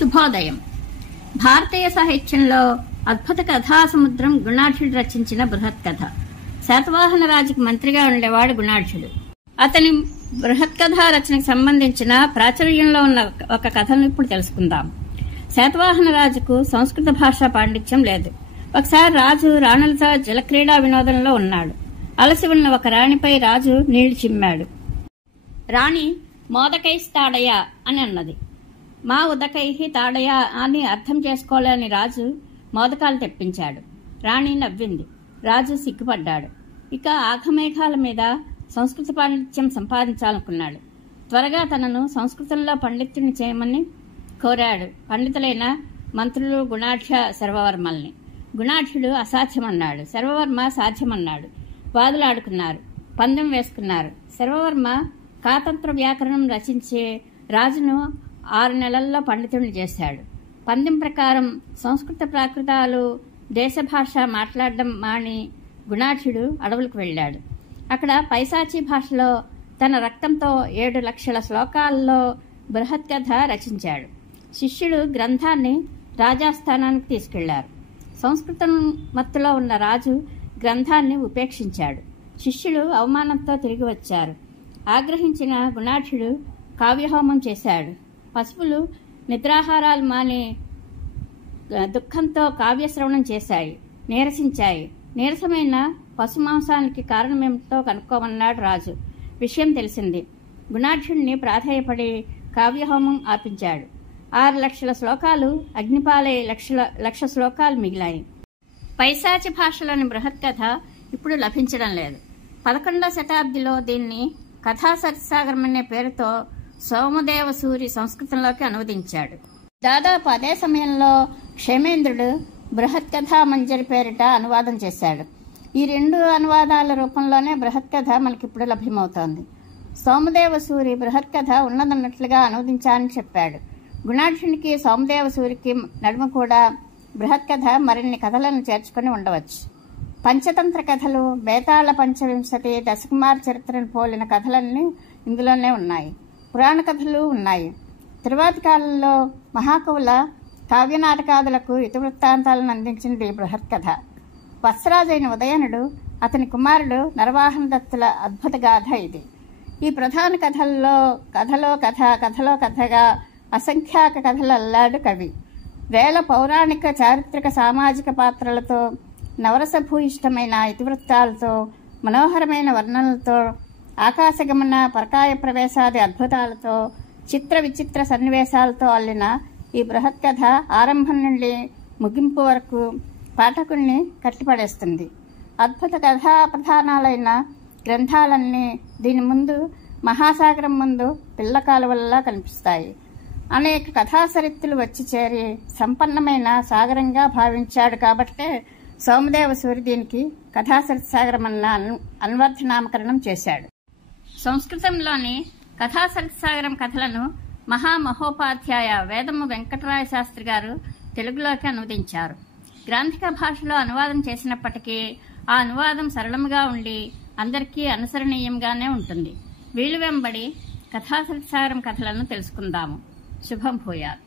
శుభోదయం. భారతీయ సాహిత్యంలో అద్భుత కథా సముద్రం గుణాఢ్యుడు రచించిన బృహత్ కథ. శాతవాహన రాజుకు మంత్రిగా ఉండేవాడు గుణాఢ్యుడు. అతని బృహత్ కథ రచనకు సంబంధించిన ప్రాచుర్యంలో ఉన్న ఒక కథను ఇప్పుడు తెలుసుకుందాం. శాతవాహన రాజుకు సంస్కృత భాషా పాండిత్యం లేదు. ఒకసారి రాజు రాణులతో జలక్రీడా వినోదంలో ఉన్నాడు. అలసి ఉన్న ఒక రాణిపై రాజు నీళ్లు చిమ్మాడు. రాణి మోదకైస్తాడయా అని అన్నది. మా ఉదకైహి తాడయా అని అర్థం చేసుకోలేని రాజు మోదకాలు తెప్పించాడు. రాణి నవ్వింది. రాజు సిగ్గుపడ్డాడు. ఇక ఆఘమేఘాల మీద సంస్కృత పాండిత్యం సంపాదించాలనుకున్నాడు. త్వరగా తనను సంస్కృతంలో పండితుడిని చేయమని కోరాడు పండితులైన మంత్రులు గుణాఢ్య సర్వవర్మల్ని. గుణాఢ్యుడు అసాధ్యమన్నాడు. సర్వవర్మ సాధ్యమన్నాడు. వాదులాడుకున్నారు. పందెం వేసుకున్నారు. సర్వవర్మ కాతంత్ర వ్యాకరణం రచించే రాజును 6 నెలల్లో పండితుడిని చేశాడు. పందెం ప్రకారం సంస్కృత ప్రాకృతాలు దేశ భాష మాట్లాడడం మాని గుణాఢ్యుడు అడవులకు వెళ్ళాడు. అక్కడ పైశాచీ భాషలో తన రక్తంతో 7 లక్షల శ్లోకాల్లో బృహత్ కథ రచించాడు. శిష్యుడు గ్రంథాన్ని రాజాస్థానానికి తీసుకెళ్లారు. సంస్కృతం మత్తులో ఉన్న రాజు గ్రంథాన్ని ఉపేక్షించాడు. శిష్యుడు అవమానంతో తిరిగి వచ్చారు. ఆగ్రహించిన గుణాఢ్యుడు కావ్యహోమం చేశాడు. పశువులు నిద్రాహారాలు మాని దుఃఖంతో కావ్యశ్రవణం చేశాయి, నీరసించాయి. నీరసమైన పశుమాంసానికి కారణమేమిటో కనుక్కోమన్నాడు రాజు. విషయం తెలిసింది. గుణాఢ్యుడిని ప్రాధేయపడి కావ్యహోమం ఆపించాడు. 6 లక్షల శ్లోకాలు అగ్నిపాలై లక్ష శ్లోకాలు మిగిలాయి. పైశాచి భాషలోని బృహత్ కథ ఇప్పుడు లభించడం లేదు. 11వ శతాబ్దిలో దీన్ని కథా సరిసాగరం అనే పేరుతో సోమదేవ సూరి సంస్కృతంలోకి అనువదించాడు. దాదాపు అదే సమయంలో క్షేమేంద్రుడు బృహత్ కథా మంజరి పేరిట అనువాదం చేశాడు. ఈ 2 అనువాదాల రూపంలోనే బృహత్ కథ మనకిప్పుడు లభ్యమవుతోంది. సోమదేవ సూరి బృహత్ కథ ఉన్నదన్నట్లుగా అనువదించాలని చెప్పాడు. గుణాఢ్యునికి సోమదేవ సూరికి నడుమ కూడా బృహత్ కథ మరిన్ని కథలను చేర్చుకుని ఉండవచ్చు. పంచతంత్ర కథలు, బేతాళ పంచవింశతి, దశకుమార్ చరిత్రను పోలిన కథలన్నీ ఇందులోనే ఉన్నాయి. పురాణ కథలు ఉన్నాయి. తరువాతి కాలంలో మహాకవుల కావ్య నాటకాదులకు ఇతివృత్తాంతాలను అందించింది బృహత్ కథ. వత్సరాజైన ఉదయనుడు, అతని కుమారుడు నరవాహన దత్తుల అద్భుత గాథ ఇది. ఈ ప్రధాన కథల్లో కథలో కథగా అసంఖ్యాక కథలు అల్లాడు కవి. వేల పౌరాణిక, చారిత్రక, సామాజిక పాత్రలతో, నవరసభూయిష్టమైన ఇతివృత్తాలతో, మనోహరమైన వర్ణనలతో, ఆకాశగమన పరకాయ ప్రవేశాది అద్భుతాలతో, చిత్ర విచిత్ర సన్నివేశాలతో అల్లిన ఈ బృహత్ కథ ఆరంభం నుండి ముగింపు వరకు పాఠకుల్ని కట్టిపడేస్తుంది. అద్భుత కథా ప్రధానాలైన గ్రంథాలన్నీ దీని ముందు, మహాసాగరం ముందు పిల్ల కాలువల్లా కనిపిస్తాయి. అనేక కథాసరిత్తులు వచ్చి చేరి సంపన్నమైన సాగరంగా భావించాడు కాబట్టే సోమదేవ సూరి దీనికి కథాసరిత్సాగరం అన్న అన్వర్థనామకరణం చేశాడు. సంస్కృతంలోని కథాసరిత్సాగరం కథలను మహామహోపాధ్యాయ వేదము వెంకటరాయ శాస్త్రి గారు తెలుగులోకి అనువదించారు. గ్రాంధిక భాషలో అనువాదం చేసినప్పటికీ ఆ అనువాదం సరళముగా ఉండి అందరికీ అనుసరణీయంగానే ఉంటుంది. వీలు వెంబడి కథాసరిత్సాగరం కథలను తెలుసుకుందాము. శుభం భూయాత్.